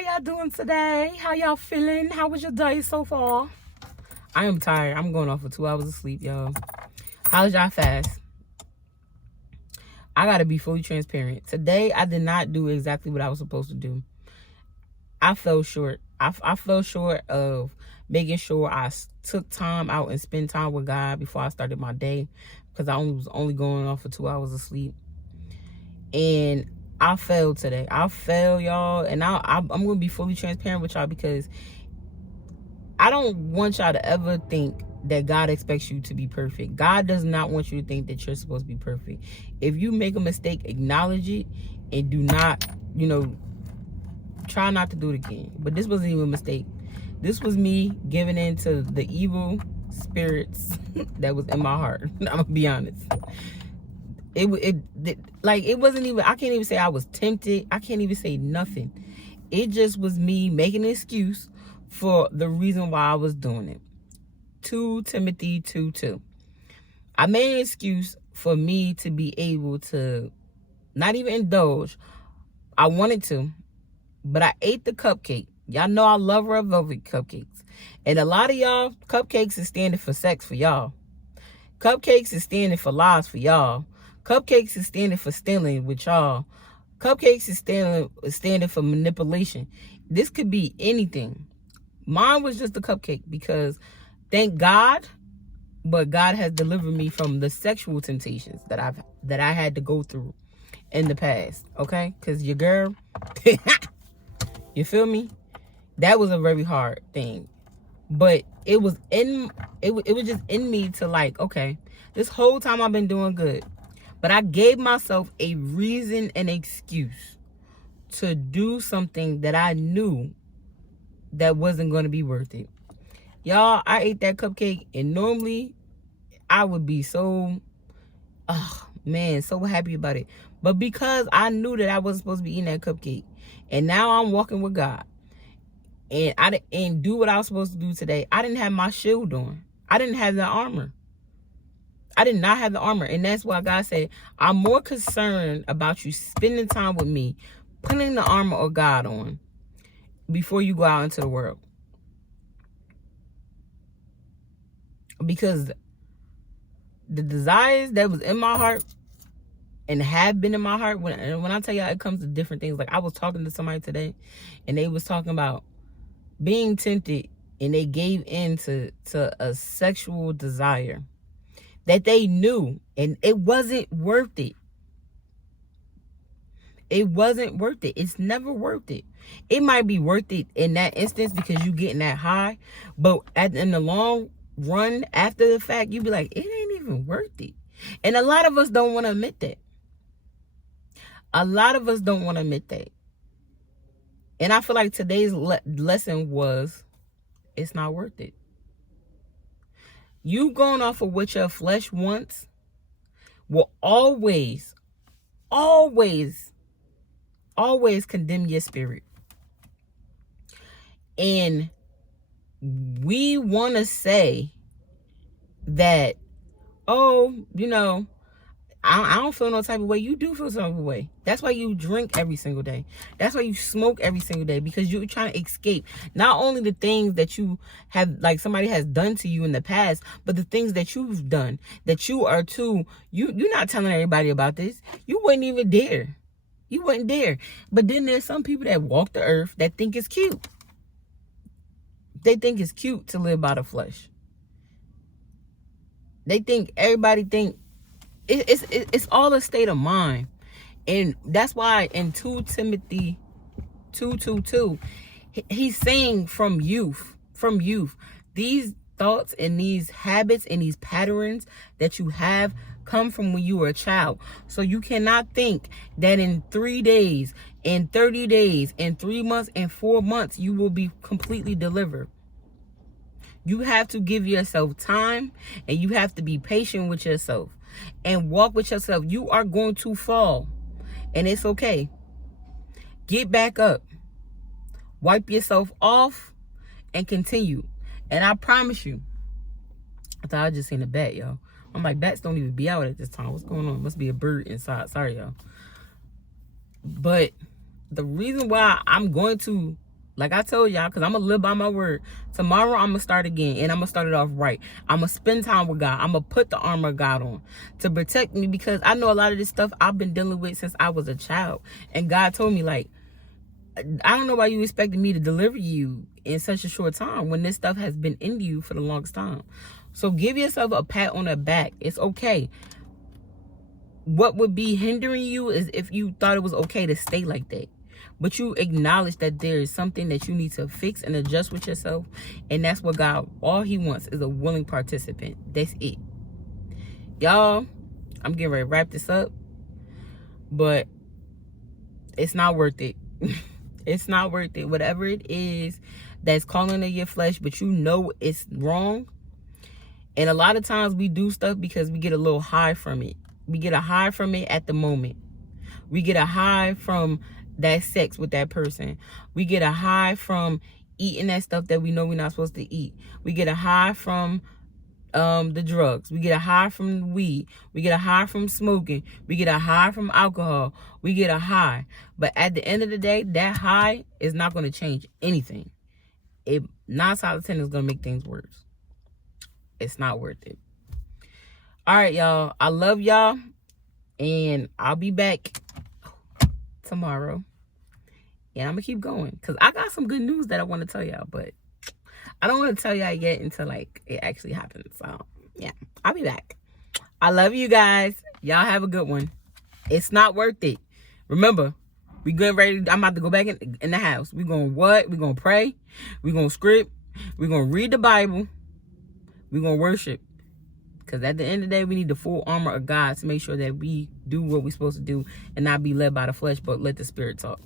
y'all doing today? How y'all feeling? How was your day so far? I am tired. I'm going off for 2 hours of sleep, y'all. How was y'all fast? I gotta be fully transparent. Today, I did not do exactly what I was supposed to do. I fell short. I fell short of making sure I took time out and spent time with God before I started my day, because I was only going off for 2 hours of sleep. And I failed today. I failed, y'all. And I'm going to be fully transparent with y'all, because I don't want y'all to ever think that God expects you to be perfect. God does not want you to think that you're supposed to be perfect. If you make a mistake, acknowledge it and do not, try not to do it again. But this wasn't even a mistake. This was me giving in to the evil spirits that was in my heart. I'm going to be honest. It wasn't even, I can't even say I was tempted. I can't even say nothing. It just was me making an excuse for the reason why I was doing it. 2 Timothy 2:2. I made an excuse for me to be able to not even indulge. I wanted to, but I ate the cupcake. Y'all know I love red velvet cupcakes. And a lot of y'all, cupcakes is standing for sex for y'all. Cupcakes is standing for lies for y'all. Cupcakes is standing for stealing with y'all. Cupcakes is standing for manipulation. This could be anything. Mine was just a cupcake, because thank God, but God has delivered me from the sexual temptations that I had to go through in the past. Okay? Because your girl, you feel me? That was a very hard thing. But it was just in me to, like, okay, this whole time I've been doing good. But I gave myself a reason and excuse to do something that I knew that wasn't going to be worth it. Y'all, I ate that cupcake, and normally I would be so, so happy about it. But because I knew that I wasn't supposed to be eating that cupcake, and now I'm walking with God, and I didn't do what I was supposed to do today, I didn't have my shield on. I didn't have the armor. I did not have the armor. And that's why God said, I'm more concerned about you spending time with me, putting the armor of God on before you go out into the world. Because the desires that was in my heart and have been in my heart, when I tell y'all, it comes to different things. Like, I was talking to somebody today, and they was talking about being tempted, and they gave in to a sexual desire that they knew, and it wasn't worth it. It wasn't worth it. It's never worth it. It might be worth it in that instance because you getting that high, but in the long run, after the fact, you be like, it ain't even worth it. And a lot of us don't want to admit that. A lot of us don't want to admit that. And I feel like today's lesson was, it's not worth it. You going off of what your flesh wants will always condemn your spirit. And we want to say that, I don't feel no type of way. You do feel some type of way. That's why you drink every single day. That's why you smoke every single day, because you're trying to escape not only the things that you have, like somebody has done to you in the past, but the things that you've done that you are too. You're not telling everybody about this. You wouldn't even dare. You wouldn't dare. But then there's some people that walk the earth that think it's cute. They think it's cute to live by the flesh. They think everybody think it's all a state of mind. And that's why in 2 Timothy 2:2, he's saying from youth, these thoughts and these habits and these patterns that you have come from when you were a child. So you cannot think that in 3 days, in 30 days, in 3 months, in 4 months, you will be completely delivered. You have to give yourself time, and you have to be patient with yourself and walk with yourself. You are going to fall, and it's okay. Get back up. Wipe yourself off and continue. And I promise you, I thought I just seen a bat, y'all. I'm like, bats don't even be out at this time. What's going on? Must be a bird inside. Sorry, y'all. But the reason why I'm going to Like I told y'all, because I'm going to live by my word. Tomorrow, I'm going to start again. And I'm going to start it off right. I'm going to spend time with God. I'm going to put the armor of God on to protect me. Because I know a lot of this stuff I've been dealing with since I was a child. And God told me, like, I don't know why you expected me to deliver you in such a short time when this stuff has been in you for the longest time. So give yourself a pat on the back. It's okay. What would be hindering you is if you thought it was okay to stay like that. But you acknowledge that there is something that you need to fix and adjust with yourself. And that's what God, all he wants is a willing participant. That's it. Y'all, I'm getting ready to wrap this up. But it's not worth it. It's not worth it. Whatever it is that's calling to your flesh, but you know it's wrong. And a lot of times we do stuff because we get a little high from it. We get a high from it at the moment. We get a high from that sex with that person. We get a high from eating that stuff that we know we're not supposed to eat. We get a high from the drugs. We get a high from weed. We get a high from smoking. We get a high from alcohol. We get a high. But at the end of the day, that high is not going to change anything. 9 out of 10 is going to make things worse. It's not worth it. All right, y'all. I love y'all. And I'll be back tomorrow. And I'm going to keep going. Because I got some good news that I want to tell y'all. But I don't want to tell y'all yet until, like, it actually happens. So, yeah. I'll be back. I love you guys. Y'all have a good one. It's not worth it. Remember, we getting ready. I'm about to go back in the house. We're going to what? We're going to pray. We're going to script. We're going to read the Bible. We're going to worship. Because at the end of the day, we need the full armor of God to make sure that we do what we're supposed to do and not be led by the flesh, but let the Spirit talk.